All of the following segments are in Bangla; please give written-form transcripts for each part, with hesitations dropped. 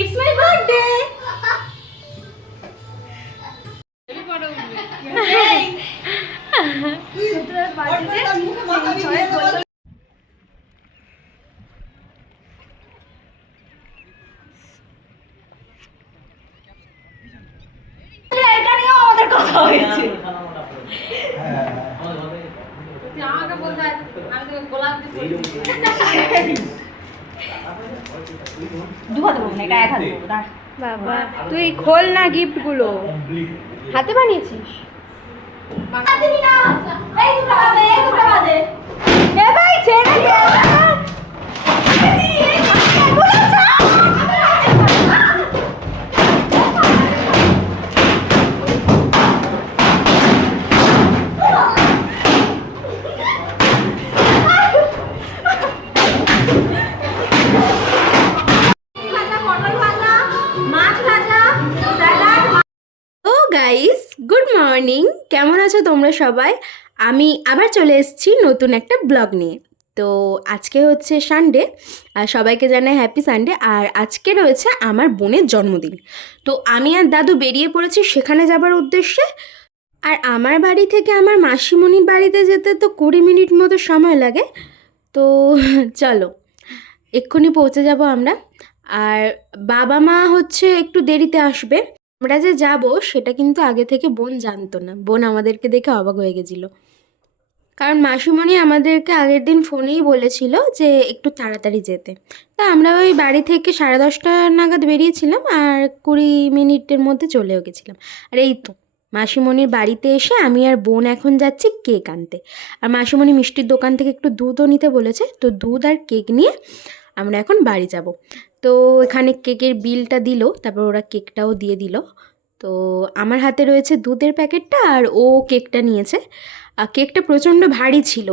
It's my birthday. এটা নিয়েও আমাদের কথা হয়েছে। আমাকে বলতে আমি তো গোলাপ দিতে দুহাতে বলবো না, এটা এক হাতে বলবো। বাবা তুই খোল না গিফট গুলো, হাতে বানিয়েছিস? হাতে নি না, এই দুটো বাদে, এই দুটো বাদে। এ ভাই ছেড়ে দে। গাইস গুড মর্নিং, কেমন আছো তোমরা সবাই? আমি আবার চলে এসেছি নতুন একটা ব্লগ নিয়ে। তো আজকে হচ্ছে সানডে, আর সবাইকে জানাই হ্যাপি সানডে। আর আজকে রয়েছে আমার বোনের জন্মদিন। তো আমি আর দাদু বেরিয়ে পড়েছি সেখানে যাবার উদ্দেশ্যে। আর আমার বাড়ি থেকে আমার মাসিমণির বাড়িতে যেতে তো 20 মিনিট মতো সময় লাগে। তো চলো এক্ষুনি পৌঁছে যাব আমরা। আর বাবা মা হচ্ছে একটু দেরিতে আসবে। আমরা যে যাব সেটা কিন্তু আগে থেকে বোন জানতো না। বোন আমাদেরকে দেখে অবাক হয়ে গেছিল, কারণ মাসিমণি আমাদেরকে আগের দিন ফোনেই বলেছিল যে একটু তাড়াতাড়ি যেতে। তা আমরা ওই বাড়ি থেকে 10:30 নাগাদ বেরিয়েছিলাম, আর 20 মিনিটের মধ্যে চলেও গেছিলাম। আর এই তো মাসিমণির বাড়িতে এসে আমি আর বোন এখন যাচ্ছি কেক আনতে। আর মাসিমণি মিষ্টির দোকান থেকে একটু দুধও নিতে বলেছে, তো দুধ আর কেক নিয়ে আমরা এখন বাড়ি যাব। তো এখানে কেকের বিলটা দিল, তারপর ওরা কেকটাও দিয়ে দিল। তো আমার হাতে রয়েছে দুধের প্যাকেটটা, আর ও কেকটা নিয়েছে। আর কেকটা প্রচণ্ড ভারী ছিল,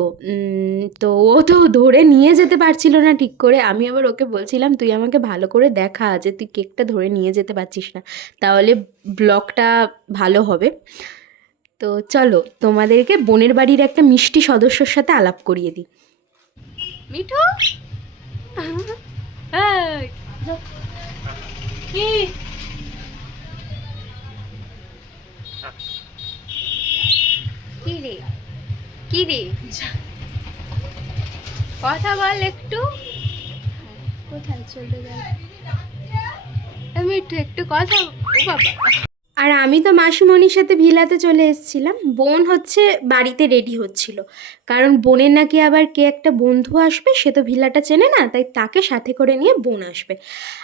তো ও তো ধরে নিয়ে যেতে পারছিল না ঠিক করে। আমি আবার ওকে বলছিলাম তুই আমাকে ভালো করে দেখা যে তুই কেকটা ধরে নিয়ে যেতে পারছিস না, তাহলে ব্লগটা ভালো হবে। তো চলো তোমাদেরকে বোনের বাড়ির একটা মিষ্টি সদস্যর সাথে আলাপ করিয়ে দিই। মিঠু কি কি রে, কি রে, কথা বল একটু। কোথায় চলে গেল? আমি একটু কথা, ও বাবা। আর আমি তো মাসিমণির সাথে ভিলাতে চলে এসেছিলাম। বোন হচ্ছে বাড়িতে রেডি হচ্ছিল, কারণ বোনের নাকি আবার কে একটা বন্ধু আসবে, সে তো ভিলাটা চেনে না, তাই তাকে সাথে করে নিয়ে বোন আসবে।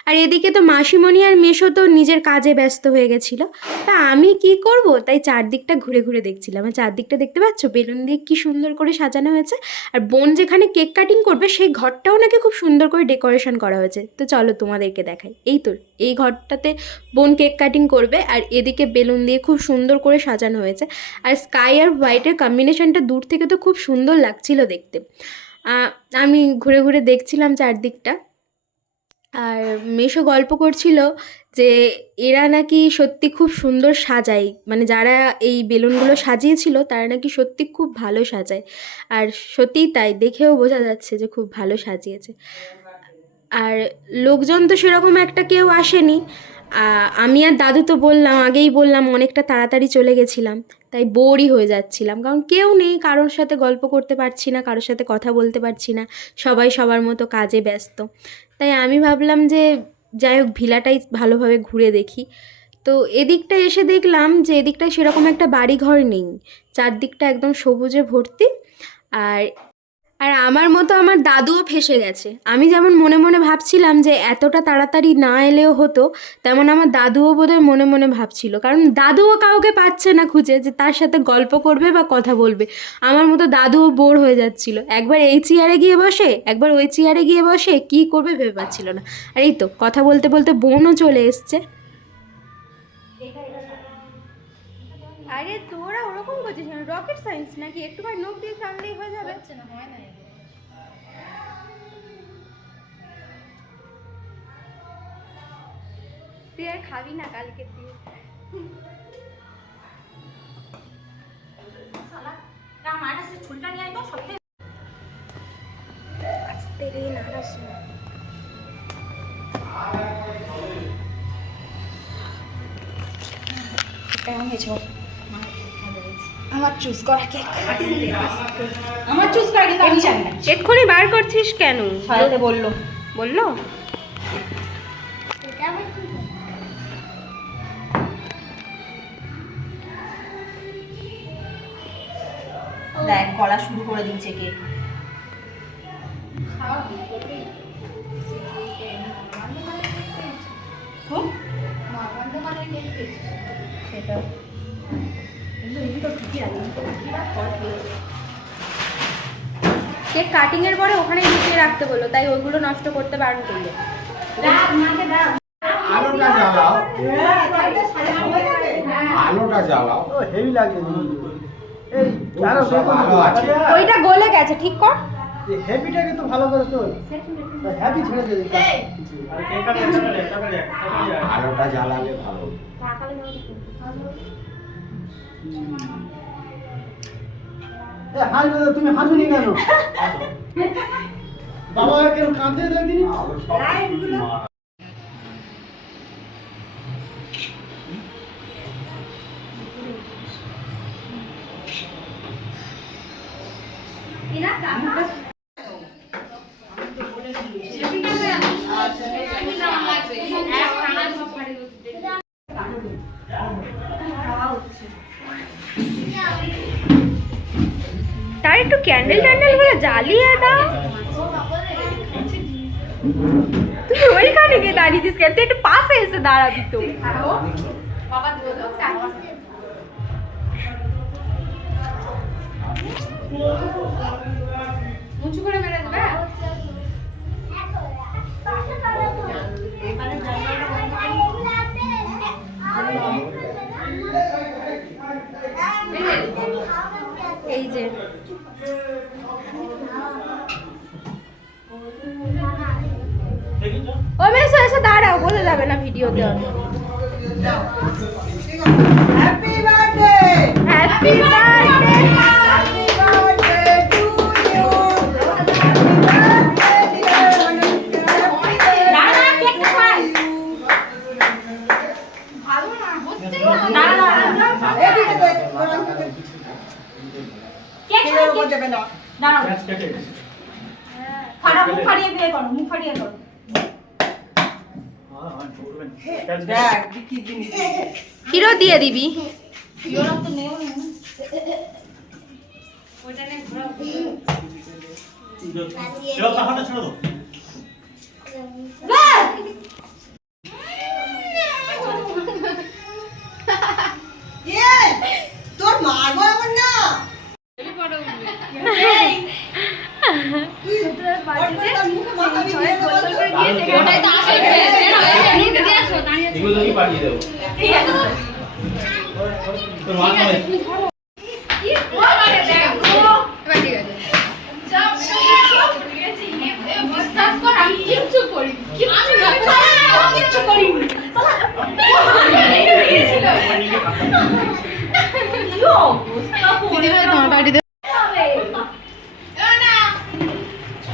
আর এদিকে তো মাসিমণি আর মেশো তো নিজের কাজে ব্যস্ত হয়ে গেছিলো। তা আমি কি করব, তাই চারদিকটা ঘুরে ঘুরে দেখছিলাম। আর চারদিকটা দেখতে পাচ্ছ বেলুন দিয়ে কি সুন্দর করে সাজানো হয়েছে। আর বোন যেখানে কেক কাটিং করবে সেই ঘরটাও নাকি খুব সুন্দর করে ডেকোরেশন করা হয়েছে। তো চলো তোমাদেরকে দেখাই। এই তো এই ঘরটাতে বোন কেক কাটিং করবে, আর এদিকে বেলুন দিয়ে খুব সুন্দর করে সাজানো হয়েছে। আর স্কাই আর হোয়াইটের কম্বিনেশনটা দূর থেকে তো খুব সুন্দর লাগছিল দেখতে। আমি ঘুরে ঘুরে দেখছিলাম চারদিকটা। আর মেশো গল্প করছিল যে এরা নাকি সত্যি খুব সুন্দর সাজায়, মানে যারা এই বেলুনগুলো সাজিয়েছিল তারা নাকি সত্যি খুব ভালো সাজায়। আর সত্যিই তাই, দেখেও বোঝা যাচ্ছে যে খুব ভালো সাজিয়েছে। আর লোকজন তো সেরকম একটা কেউ আসেনি। আমি আর দাদু তো আগেই বললাম অনেকটা তাড়াতাড়ি চলে গেছিলাম, তাই বোরই হয়ে যাচ্ছিলাম, কারণ কেউ নেই, কারোর সাথে গল্প করতে পারছি না, কারোর সাথে কথা বলতে পারছি না, সবাই সবার মতো কাজে ব্যস্ত। তাই আমি ভাবলাম যে যাই হোক ভিলাটাই ভালোভাবে ঘুরে দেখি। তো এদিকটা এসে দেখলাম যে এদিকটায় সেরকম একটা বাড়িঘর নেই, চারদিকটা একদম সবুজে ভর্তি। আর আর আমার মতো আমার দাদুও ফেঁসে গেছে। আমি যেমন মনে মনে ভাবছিলাম যে এতটা তাড়াতাড়ি না এলেও হতো, তেমন আমার দাদুও বোধহয় মনে মনে ভাবছিল, কারণ দাদুও কাউকে পাচ্ছে না খুঁজে যে তার সাথে গল্প করবে বা কথা বলবে। আমার মতো দাদুও বোর হয়ে যাচ্ছিল, একবার এই চেয়ারে গিয়ে বসে একবার ওই চেয়ারে গিয়ে বসে, কী করবে ভেবে পাচ্ছিল না। আর এই তো কথা বলতে বলতে বোনও চলে এসছে। আরে তোরা ওরকম করছিস না, রকেট সায়েন্স নাকি, একটুখানি নখ দিয়ে টানলেই হয়ে যাবে। না হয় না, তুই আর খাবি না কালকে দিয়ে। আস্তে রে নাড়াস না। কেমন হয়েছে আমার চুজ করা কেক, আমার চুজ করা কিন্তু আমি জানি না। এক্ষুনি বার করছিস কেন? সারাতে বললো বললো দেখ গলা শুরু করে দিয়েছে কেক। কেক কাটিং এর পরে ওখানে লুকিয়ে রাখতে বললো, তাই ওইগুলো নষ্ট করতে বারণ করলো। আলোটা জ্বালাও, আলোটা জ্বালাও। ও হেভি লাগছে এই আরো ভালো আছে। ওইটা গলে গেছে, ঠিক কর। হেভিটাকে তো ভালো করে তোল, হেভি ছেড়ে দে। আলোটা জ্বালালে ভালো। হাসবে না, তুমি হাসুনি কেন? বাবা কেন কাঁদতে দেখি? আলো সব তার একটু ক্যান্ডেল ট্যান্ডেল গুলো জ্বালিয়ে দাও। তুই ওইখানে গিয়ে দাঁড়িয়েছিস কেন? তুই একটু পাশে এসে দাঁড়াবি তো। উঁচু করে মেরে দেবে। এই যে ও মেসো এসে দাঁড়াও, বলে যাবে না ভিডিওতে। Happy birthday, happy birthday. Happy birthday to you. না না কেক খাই না না এদিকে দে, কেক কেউ খাই বলতে না। না না খারাপ মুখ ফাড়িয়ে বিয়ে করো, মুখ ফাড়িয়ে করো। দেখ কি জিনিস। হিরো দিয়ে দিবি। ইওরা তো নেও না। এবার পাখাটা ছেড়ে দাও। তোর মারবো এমন না। এগুলো কি পাঠিয়ে দেবো? তোর মা খাবে?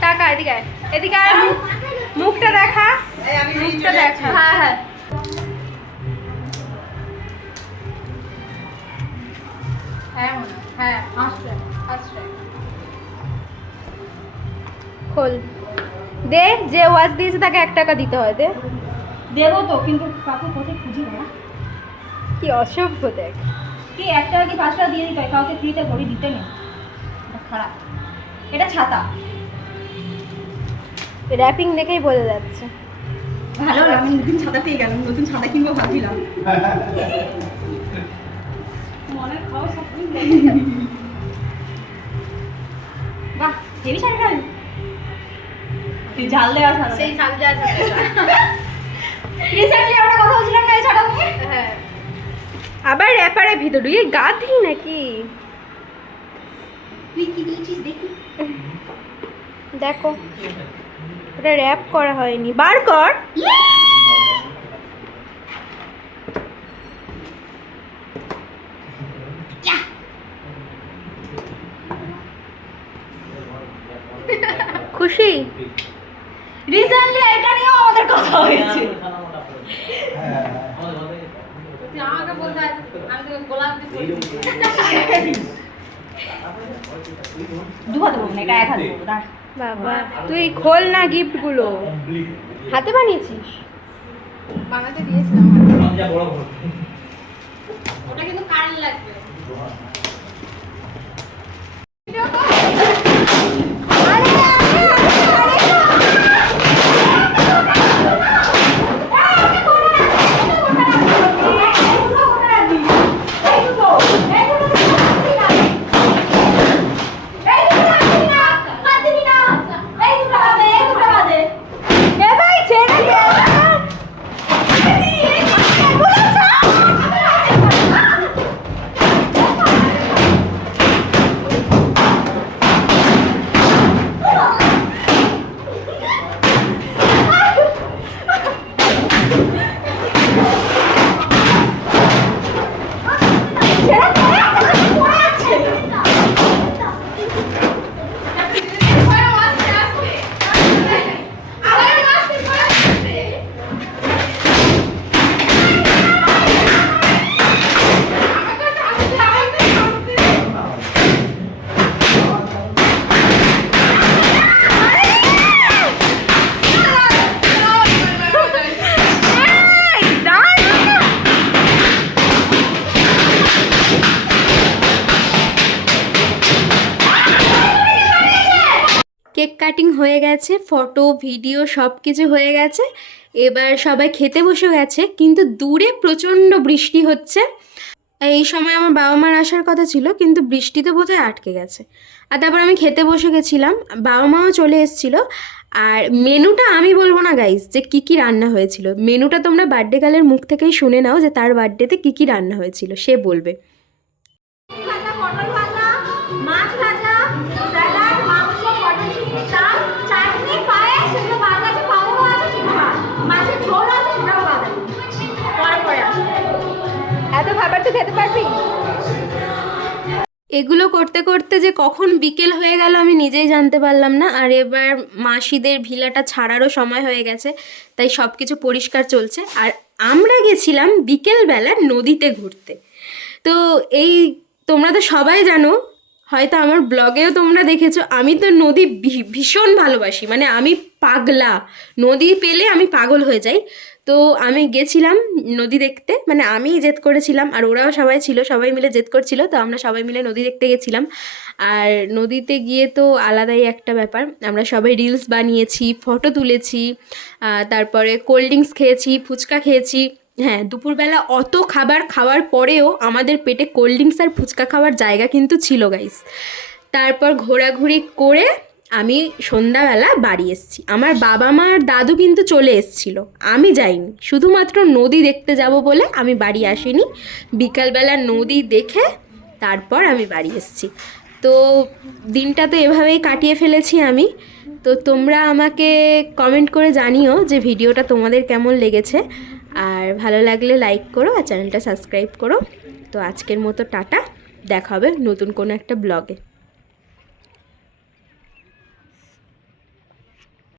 টাকা এদিকে আয়, এদিকে আয়, মুখটা দেখা, মুখটা দেখা। হ্যাঁ হ্যাঁ হ্যাঁ আসছে আসছে। খোল দে, যে ওয়াচ দিয়েছে তাকে 1 টাকা দিতে হয়। দে। দেবো তো, কিন্তু কাকু কোথায় খুঁজি না। কি অসভ্য দেখ। কি 1 টাকা কি 5 টাকা দিয়ে দিতে হয়, কাউকে ফ্রিতে ঘড়ি দিতে নেই। এটা খারাপ। এটা ছাতা র্যাপিং দেখেই বোঝা যাচ্ছে। ভালো না, আমি নতুন ছাতা পেয়ে গেলাম, নতুন ছাতা কিনবো ভাবছিলাম। মনে খাও সব বাহ, হেভি শাড়িটা। তুই জাল দেওয়া ছাড়া সেই সাল যা যাবে। রিসেন্টলি আমরা কথা বলছিলাম না এই ছাড়া নিয়ে। হ্যাঁ আবার র্যাপারের ভিতর ঢুকে গাধি নাকি? তুই কি দিয়েছিস দেখি। দেখো ওটা র্যাপ করা হয়নি, বার কর। খুশি? রিসেন্টলি এটা নিয়েও আমাদের কথা হয়েছে। আমাকে বলতে আমি দু হাতে বলবো না, এটা এক হাতে বলবো। দাঁড়া। বাবা তুই খোল না গিফটগুলো। হাতে বানিয়েছিস? বানাতে দিয়েছিলাম। যা বড় বড় ওটা কিন্তু কারেন্ট লাগবে। কেক কাটিং হয়ে গেছে, ফটো ভিডিও সব কিছু হয়ে গেছে। এবার সবাই খেতে বসে গেছে, কিন্তু দূরে প্রচণ্ড বৃষ্টি হচ্ছে। এই সময় আমার বাবা মার আসার কথা ছিল, কিন্তু বৃষ্টিতে বোধহয় আটকে গেছে। আর তারপর আমি খেতে বসে গেছিলাম, বাবা মাও চলে এসেছিলো। আর মেনুটা আমি বলবো না গাইস যে কী কী রান্না হয়েছিল, মেনুটা তোমরা বার্থডে গার্লের মুখ থেকেই শুনে নাও যে তার বার্থডেতে কী কী রান্না হয়েছিল, সে বলবে। ভাজা, পটল ভাজা, মাছ ভাজা, স্যালাড, মাংস, মটরশুঁটি, শাক, চাটনি, পায়েস, সেগুলো ভাত আছে, পাঁপড়ও আছে, সেগুলো ভাত। মাছের ঝোল আছে, সেটাও ভাত আছে। পরে আসবে। এত খাবার তো খেতে পারবি? এগুলো করতে করতে যে কখন বিকেল হয়ে গেল আমি নিজেই জানতে পারলাম না। আর এবার মাসিদের ভিলাটা ছাড়ারও সময় হয়ে গেছে, তাই সব কিছু পরিষ্কার চলছে। আর আমরা গেছিলাম বিকেলবেলা নদীতে ঘুরতে। তো এই তোমরা তো সবাই জানো, হয়তো আমার ব্লগেও তোমরা দেখেছো, আমি তো নদী ভীষণ ভালোবাসি, মানে আমি পাগলা, নদী পেলে আমি পাগল হয়ে যাই। তো আমি গেছিলাম নদী দেখতে, মানে আমিই জেদ করেছিলাম আর ওরাও সবাই ছিল, সবাই মিলে জেদ করছিল। তো আমরা সবাই মিলে নদী দেখতে গেছিলাম। আর নদীতে গিয়ে তো আলাদাই একটা ব্যাপার, আমরা সবাই রিলস বানিয়েছি, ফটো তুলেছি, তারপরে কোল্ড ড্রিঙ্কস খেয়েছি, ফুচকা খেয়েছি। হ্যাঁ, দুপুরবেলা অত খাবার খাওয়ার পরেও আমাদের পেটে কোল্ড ড্রিঙ্কস আর ফুচকা খাওয়ার জায়গা কিন্তু ছিল গাইস। তারপর ঘোরাঘুরি করে আমি সন্ধ্যাবেলা বাড়ি এসেছি। আমার বাবা মা আর দাদু কিন্তু চলে এসেছিলো, আমি যাইনি, শুধুমাত্র নদী দেখতে যাব বলে আমি বাড়ি আসিনি। বিকালবেলা নদী দেখে তারপর আমি বাড়ি এসেছি। তো দিনটা তো এভাবেই কাটিয়ে ফেলেছি আমি। তো তোমরা আমাকে কমেন্ট করে জানিও যে ভিডিওটা তোমাদের কেমন লেগেছে। আর ভালো লাগলে লাইক করো আর চ্যানেলটা সাবস্ক্রাইব করো। তো আজকের মতো টাটা, দেখা হবে নতুন কোনো একটা ব্লগে।